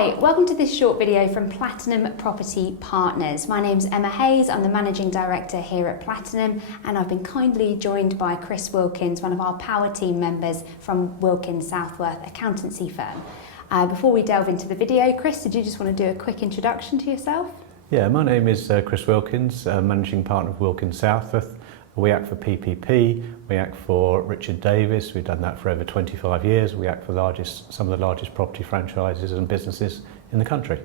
Hi, welcome to this short video from Platinum Property Partners. My name's Emma Hayes, I'm the Managing Director here at Platinum, and I've been kindly joined by Chris Wilkins, one of our power team members from Wilkins Southworth accountancy firm. Before we delve into the video, Chris, did you just want to do a quick introduction to yourself? Yeah, my name is Chris Wilkins, Managing Partner of Wilkins Southworth. We act for PPP, we act for Richard Davis, we've done that for over 25 years. We act for some of the largest property franchises and businesses in the country.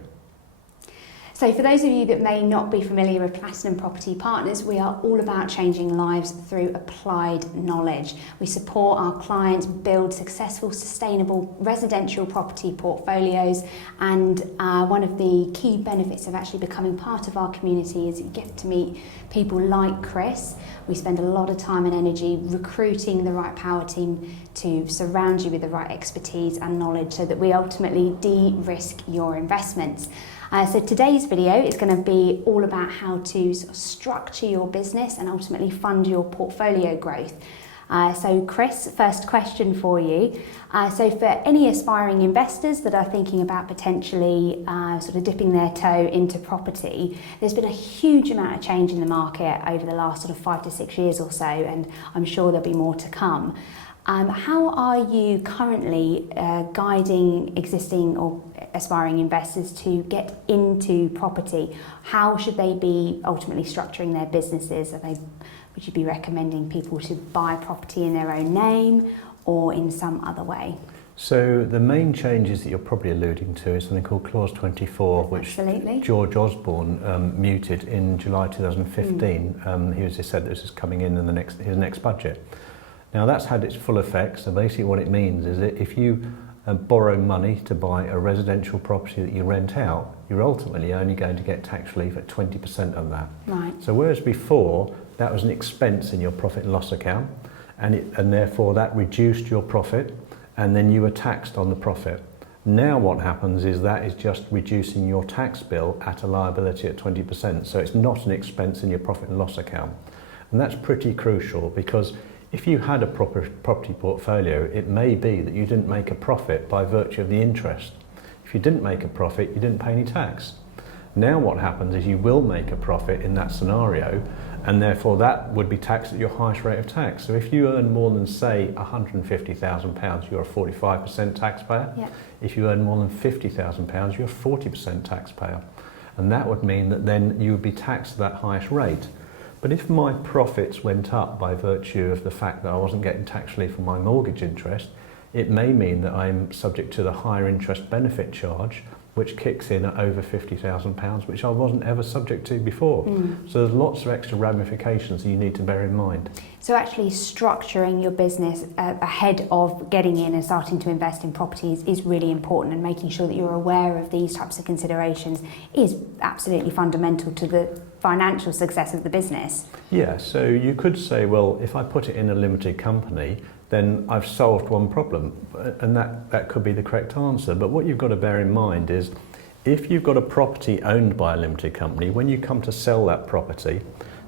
So for those of you that may not be familiar with Platinum Property Partners, we are all about changing lives through applied knowledge. We support our clients build successful, sustainable residential property portfolios, and one of the key benefits of actually becoming part of our community is you get to meet people like Chris. We spend a lot of time and energy recruiting the right power team to surround you with the right expertise and knowledge so that we ultimately de-risk your investments. So today's video is going to be all about how to sort of structure your business and ultimately fund your portfolio growth. So Chris, first question for you. So for any aspiring investors that are thinking about potentially sort of dipping their toe into property, there's been a huge amount of change in the market over the last sort of 5 to 6 years or so, and I'm sure there'll be more to come. How are you currently guiding existing or aspiring investors to get into property? How should they be ultimately structuring their businesses? Would you be recommending people to buy property in their own name or in some other way? So the main changes that you're probably alluding to is something called Clause 24, which Absolutely. George Osborne muted in July 2015. He was just said this is coming in his next budget. Now that's had its full effect. So basically what it means is that if you borrow money to buy a residential property that you rent out, you're ultimately only going to get tax relief at 20% of that. Right. So whereas before that was an expense in your profit and loss account, and therefore that reduced your profit, and then you were taxed on the profit. Now what happens is that is just reducing your tax bill at a liability at 20%. So it's not an expense in your profit and loss account. And that's pretty crucial, because if you had a proper property portfolio, it may be that you didn't make a profit by virtue of the interest. If you didn't make a profit, you didn't pay any tax. Now what happens is you will make a profit in that scenario, and therefore that would be taxed at your highest rate of tax. So if you earn more than, say, £150,000, you're a 45% taxpayer. Yeah. If you earn more than £50,000, you're a 40% taxpayer. And that would mean that then you would be taxed at that highest rate. But if my profits went up by virtue of the fact that I wasn't getting tax relief on my mortgage interest, it may mean that I'm subject to the higher interest benefit charge, which kicks in at over £50,000, which I wasn't ever subject to before. So there's lots of extra ramifications that you need to bear in mind. So actually structuring your business ahead of getting in and starting to invest in properties is really important, and making sure that you're aware of these types of considerations is absolutely fundamental to the financial success of the business. Yeah, so you could say, well, if I put it in a limited company, then I've solved one problem, and that could be the correct answer. But what you've got to bear in mind is, if you've got a property owned by a limited company, when you come to sell that property,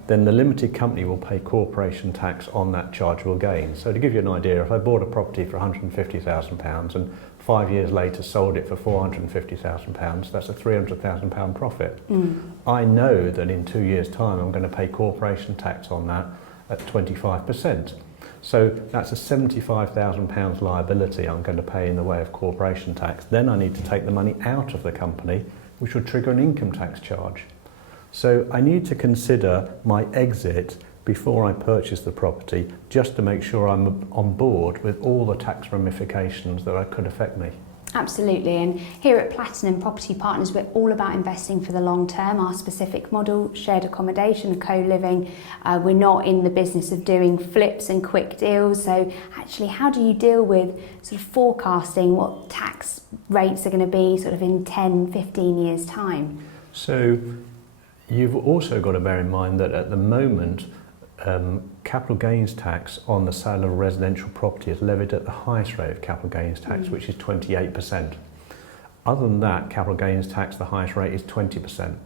then the limited company will pay corporation tax on that chargeable gain. So to give you an idea, if I bought a property for £150,000 and 5 years later sold it for £450,000, that's a £300,000 profit. I know that in 2 years' time I'm going to pay corporation tax on that at 25%. So that's a £75,000 liability I'm going to pay in the way of corporation tax. Then I need to take the money out of the company, which would trigger an income tax charge. So I need to consider my exit before I purchase the property, just to make sure I'm on board with all the tax ramifications that could affect me. Absolutely, and here at Platinum Property Partners we're all about investing for the long term. Our specific model, shared accommodation, co-living, we're not in the business of doing flips and quick deals. So actually, how do you deal with sort of forecasting what tax rates are going to be sort of in 10, 15 years time? So you've also got to bear in mind that at the moment capital gains tax on the sale of a residential property is levied at the highest rate of capital gains tax, which is 28%. Other than that, capital gains tax, the highest rate is 20%.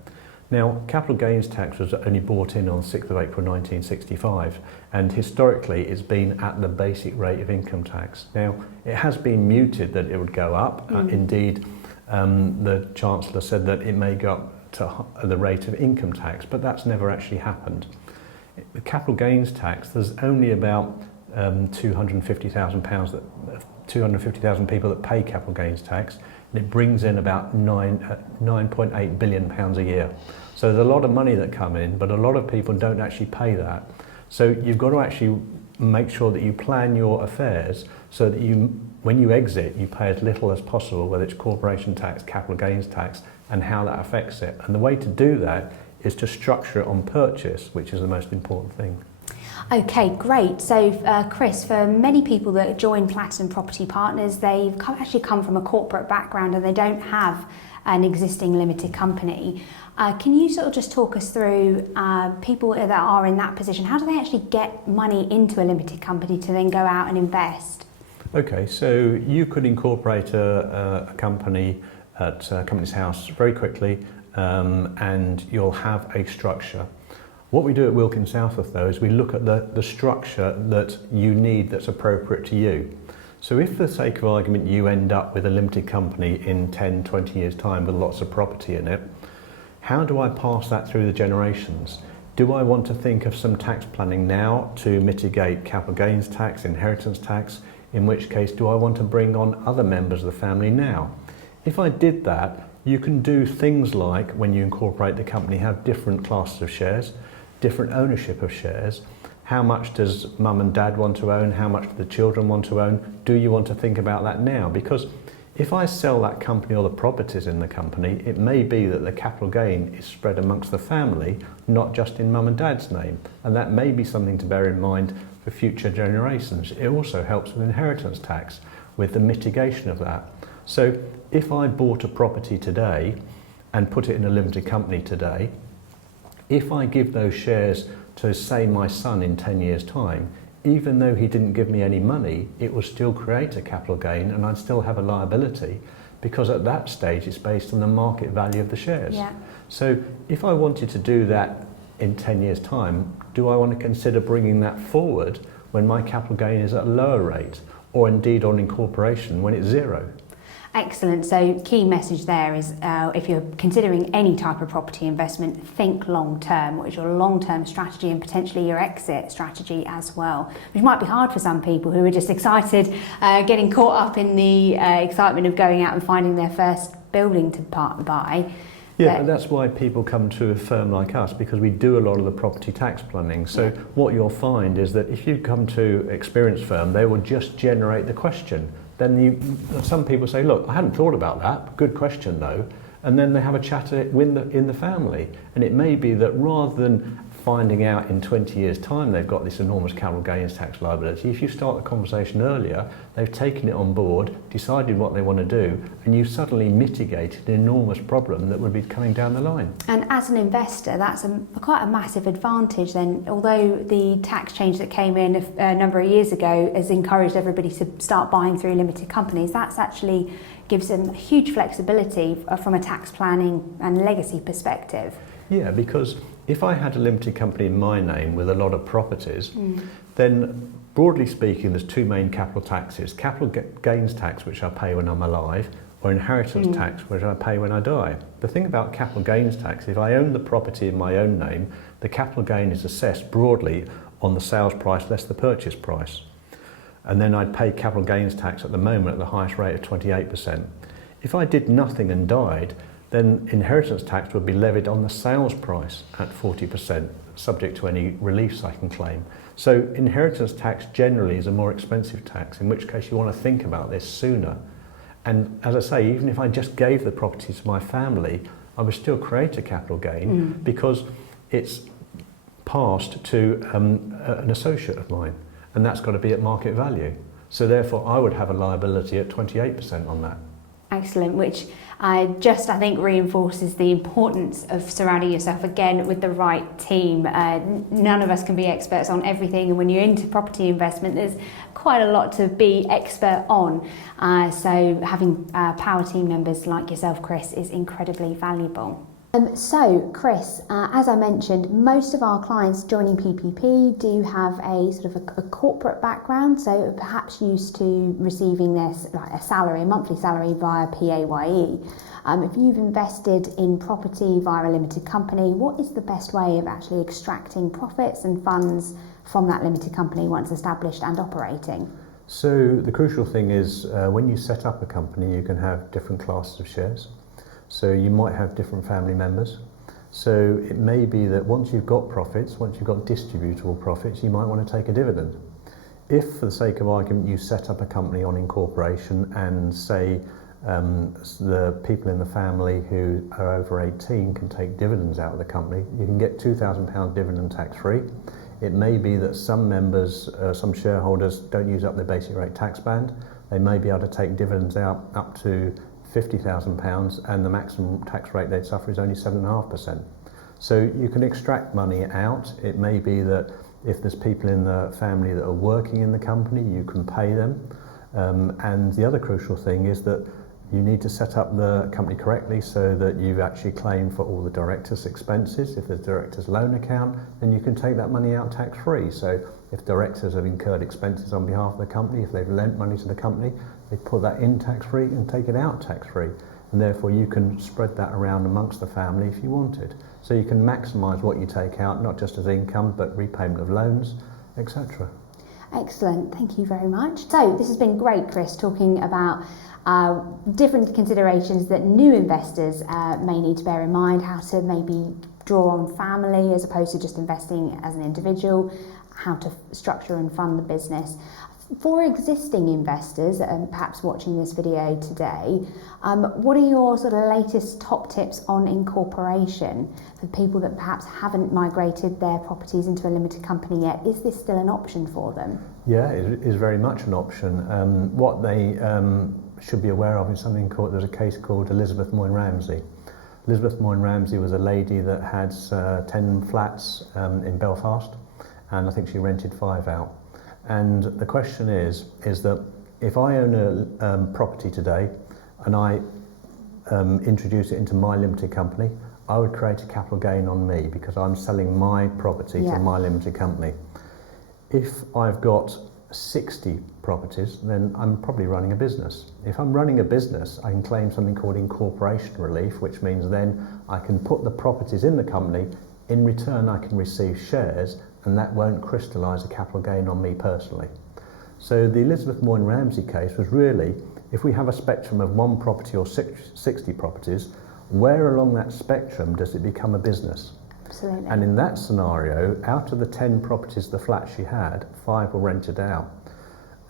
Now, capital gains tax was only brought in on 6th of April 1965, and historically it's been at the basic rate of income tax. Now, it has been muted that it would go up. Indeed, the Chancellor said that it may go up to the rate of income tax, but that's never actually happened. The capital gains tax, there's only about £250,000 250,000 people that pay capital gains tax, and it brings in about £9.8 billion a year. So there's a lot of money that come in, but a lot of people don't actually pay that. So you've got to actually make sure that you plan your affairs so that when you exit, you pay as little as possible, whether it's corporation tax, capital gains tax, and how that affects it. And the way to do that is to structure it on purchase, which is the most important thing. Okay, great. So, Chris, for many people that join Platinum Property Partners, they've actually come from a corporate background and they don't have an existing limited company. Can you sort of just talk us through people that are in that position? How do they actually get money into a limited company to then go out and invest? Okay, so you could incorporate a company at Companies House very quickly, and you'll have a structure. What we do at Wilkins Southworth though is we look at the structure that you need that's appropriate to you. So if for the sake of argument you end up with a limited company in 10, 20 years time with lots of property in it, how do I pass that through the generations? Do I want to think of some tax planning now to mitigate capital gains tax, inheritance tax? In which case, do I want to bring on other members of the family now? If I did that, you can do things like, when you incorporate the company, have different classes of shares, different ownership of shares. How much does mum and dad want to own? How much do the children want to own? Do you want to think about that now? Because if I sell that company or the properties in the company, it may be that the capital gain is spread amongst the family, not just in mum and dad's name. And that may be something to bear in mind for future generations. It also helps with inheritance tax, with the mitigation of that. So if I bought a property today and put it in a limited company today, if I give those shares to, say, my son in 10 years' time, even though he didn't give me any money, it will still create a capital gain and I'd still have a liability, because at that stage it's based on the market value of the shares. Yeah. So if I wanted to do that in 10 years' time, do I want to consider bringing that forward when my capital gain is at a lower rate, or indeed on incorporation when it's zero? Excellent. So key message there is if you're considering any type of property investment, think long term. What is your long term strategy and potentially your exit strategy as well, which might be hard for some people who are just excited, getting caught up in the excitement of going out and finding their first building to buy. Yeah, but that's why people come to a firm like us, because we do a lot of the property tax planning. So yeah, what you'll find is that if you come to an experienced firm, they will just generate the question. Then some people say, look, I hadn't thought about that, good question though, and then they have a chat in the family. And it may be that rather than finding out in 20 years' time they've got this enormous capital gains tax liability, if you start the conversation earlier, they've taken it on board, decided what they want to do, and you've suddenly mitigated an enormous problem that would be coming down the line. And as an investor, that's quite a massive advantage then. Although the tax change that came in a number of years ago has encouraged everybody to start buying through limited companies, that's actually gives them huge flexibility from a tax planning and legacy perspective. Yeah, because if I had a limited company in my name with a lot of properties, then broadly speaking, there's two main capital taxes: capital gains tax, which I pay when I'm alive, or inheritance tax, which I pay when I die. The thing about capital gains tax, if I own the property in my own name, the capital gain is assessed broadly on the sales price less the purchase price. And then I'd pay capital gains tax at the moment at the highest rate of 28%. If I did nothing and died, then inheritance tax would be levied on the sales price at 40%, subject to any reliefs I can claim. So inheritance tax generally is a more expensive tax, in which case you want to think about this sooner. And as I say, even if I just gave the property to my family, I would still create a capital gain because it's passed to an associate of mine, and that's got to be at market value. So therefore I would have a liability at 28% on that. Excellent, which I think reinforces the importance of surrounding yourself again with the right team. None of us can be experts on everything, and when you're into property investment there's quite a lot to be expert on. So having power team members like yourself, Chris, is incredibly valuable. So, Chris, as I mentioned, most of our clients joining PPP do have a sort of a corporate background, so perhaps used to receiving this like a monthly salary via PAYE. If you've invested in property via a limited company, what is the best way of actually extracting profits and funds from that limited company once established and operating? So the crucial thing is when you set up a company, you can have different classes of shares. So you might have different family members. So it may be that once you've got profits, once you've got distributable profits, you might want to take a dividend. If, for the sake of argument, you set up a company on incorporation and say the people in the family who are over 18 can take dividends out of the company, you can get £2,000 dividend tax-free. It may be that some members, some shareholders don't use up their basic rate tax band. They may be able to take dividends out up to £50,000 and the maximum tax rate they'd suffer is only 7.5%. So you can extract money out. It may be that if there's people in the family that are working in the company, you can pay them. And the other crucial thing is that you need to set up the company correctly so that you've actually claimed for all the directors' expenses. If there's a director's loan account, then you can take that money out tax-free. So if directors have incurred expenses on behalf of the company, if they've lent money to the company, they put that in tax-free and take it out tax-free. And therefore you can spread that around amongst the family if you wanted. So you can maximise what you take out, not just as income, but repayment of loans, etc. Excellent, thank you very much. So this has been great, Chris, talking about different considerations that new investors may need to bear in mind, how to maybe draw on family as opposed to just investing as an individual, how to structure and fund the business. For existing investors, and perhaps watching this video today, what are your sort of latest top tips on incorporation for people that perhaps haven't migrated their properties into a limited company yet? Is this still an option for them? Yeah, it is very much an option. What they should be aware of is something called, there's a case called Elizabeth Moyne Ramsey. Elizabeth Moyne Ramsey was a lady that had 10 flats in Belfast, and I think she rented 5 out. And the question is that if I own a property today and I introduce it into my limited company, I would create a capital gain on me because I'm selling my property to my limited company. If I've got 60 properties, then I'm probably running a business. If I'm running a business, I can claim something called incorporation relief, which means then I can put the properties in the company. In return, I can receive shares, and that won't crystallise a capital gain on me personally. So the Elizabeth Moyne Ramsey case was really, if we have a spectrum of 1 property or 60 properties, where along that spectrum does it become a business? Absolutely. And in that scenario, out of the 10 properties, the flats she had, 5 were rented out.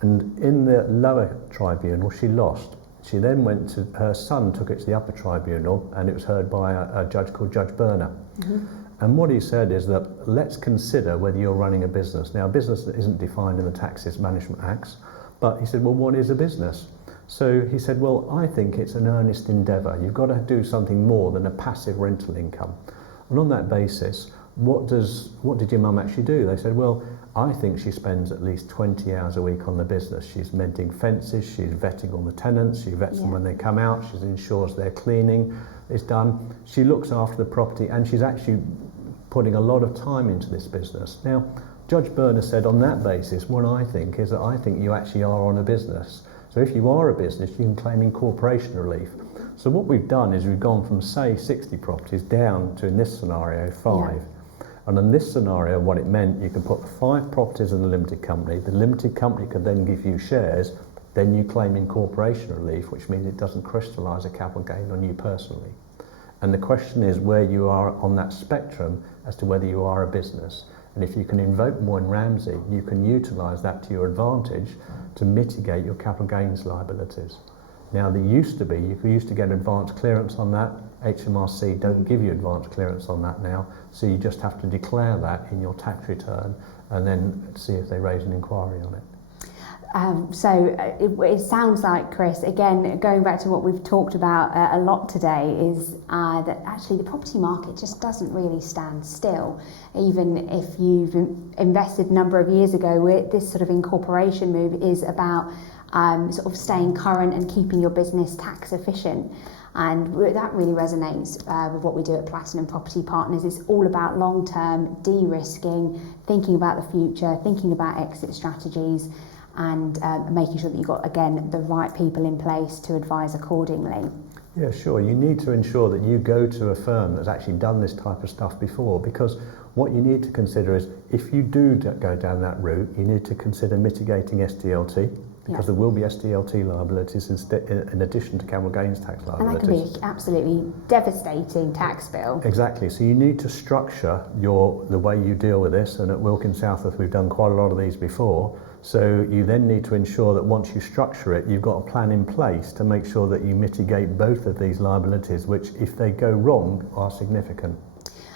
And in the lower tribunal, she lost. She then went to, her son took it to the upper tribunal, and it was heard by a judge called Judge Berner. Mm-hmm. And what he said is that let's consider whether you're running a business. Now, a business that isn't defined in the Taxes Management Acts, but he said, well, what is a business? So he said, well, I think it's an earnest endeavour. You've got to do something more than a passive rental income. And on that basis, what did your mum actually do? They said, well, I think she spends at least 20 hours a week on the business. She's mending fences, she's vetting all the tenants, she vets them when they come out, she ensures their cleaning is done. She looks after the property, and she's actually putting a lot of time into this business. Now, Judge Berner said on that basis, what I think is that I think you actually are on a business. So if you are a business, you can claim incorporation relief. So what we've done is we've gone from, say, 60 properties down to, in this scenario, 5. Yeah. And in this scenario, what it meant, you could put 5 properties in a limited company. The limited company could then give you shares. Then you claim incorporation relief, which means it doesn't crystallise a capital gain on you personally. And the question is where you are on that spectrum as to whether you are a business. And if you can invoke Moyne Ramsey, you can utilise that to your advantage to mitigate your capital gains liabilities. Now, there used to be, you used to get advance clearance on that. HMRC don't give you advance clearance on that now, so you just have to declare that in your tax return and then see if they raise an inquiry on it. It sounds like, Chris, again, going back to what we've talked about a lot today, is that actually the property market just doesn't really stand still. Even if you've invested a number of years ago, this sort of incorporation move is about sort of staying current and keeping your business tax efficient. And that really resonates with what we do at Platinum Property Partners. It's all about long-term de-risking, thinking about the future, thinking about exit strategies, and making sure that you've got, again, the right people in place to advise accordingly. Yeah, sure. You need to ensure that you go to a firm that's actually done this type of stuff before, because what you need to consider is if you do go down that route, you need to consider mitigating SDLT, because there will be SDLT liabilities in addition to capital gains tax liabilities. And that can be absolutely devastating tax bill. Exactly. So you need to structure the way you deal with this, and at Wilkins Southworth we've done quite a lot of these before. So you then need to ensure that once you structure it, you've got a plan in place to make sure that you mitigate both of these liabilities, which, if they go wrong, are significant.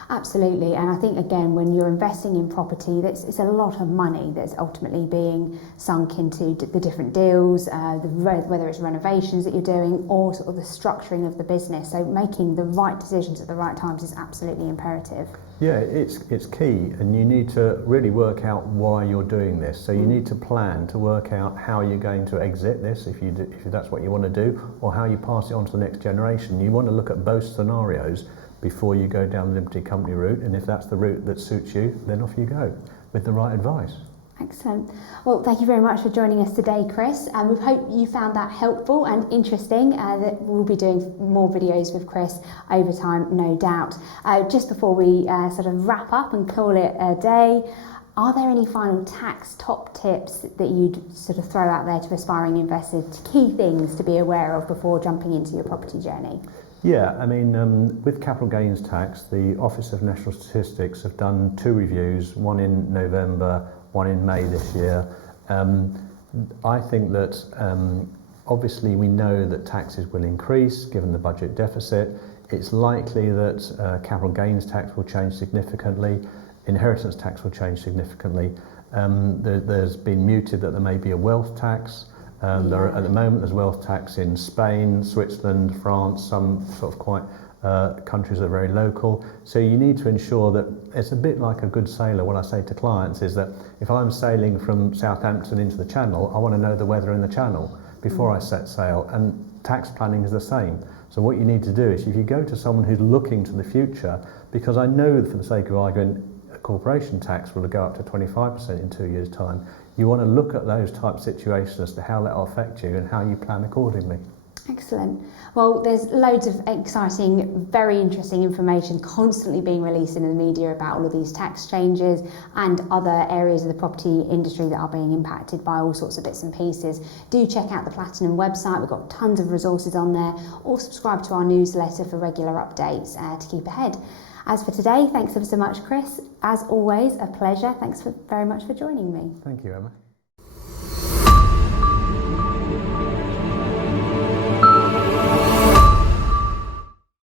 Absolutely, and I think, again, when you're investing in property, it's a lot of money that's ultimately being sunk into the different deals, whether it's renovations that you're doing or sort of the structuring of the business. So making the right decisions at the right times is absolutely imperative. Yeah, it's key, and you need to really work out why you're doing this. So you need to plan to work out how you're going to exit this, if that's what you want to do, or how you pass it on to the next generation. You want to look at both scenarios before you go down the limited company route, and if that's the route that suits you, then off you go with the right advice. Excellent. Well, thank you very much for joining us today, Chris, and we hope you found that helpful and interesting. That we'll be doing more videos with Chris over time, no doubt. Just before we sort of wrap up and call it a day, are there any final tax top tips that you'd sort of throw out there to aspiring investors, key things to be aware of before jumping into your property journey? Yeah, I mean, with capital gains tax, the Office of National Statistics have done 2 reviews, one in November, one in May this year. I think that obviously we know that taxes will increase given the budget deficit. It's likely that capital gains tax will change significantly, inheritance tax will change significantly. There's been mooted that there may be a wealth tax. At the moment there's wealth tax in Spain, Switzerland, France, some sort of quite countries that are very local. So you need to ensure that it's a bit like a good sailor. What I say to clients is that if I'm sailing from Southampton into the Channel, I want to know the weather in the Channel before I set sail, and tax planning is the same. So what you need to do is, if you go to someone who's looking to the future, because I know for the sake of argument corporation tax will go up to 25% in 2 years' time, you want to look at those type of situations as to how that will affect you and how you plan accordingly. Excellent. Well, there's loads of exciting, very interesting information constantly being released in the media about all of these tax changes and other areas of the property industry that are being impacted by all sorts of bits and pieces. Do check out the Platinum website. We've got tons of resources on there, or subscribe to our newsletter for regular updates to keep ahead. As for today, thanks ever so much, Chris. As always, a pleasure. Thanks very much for joining me. Thank you, Emma.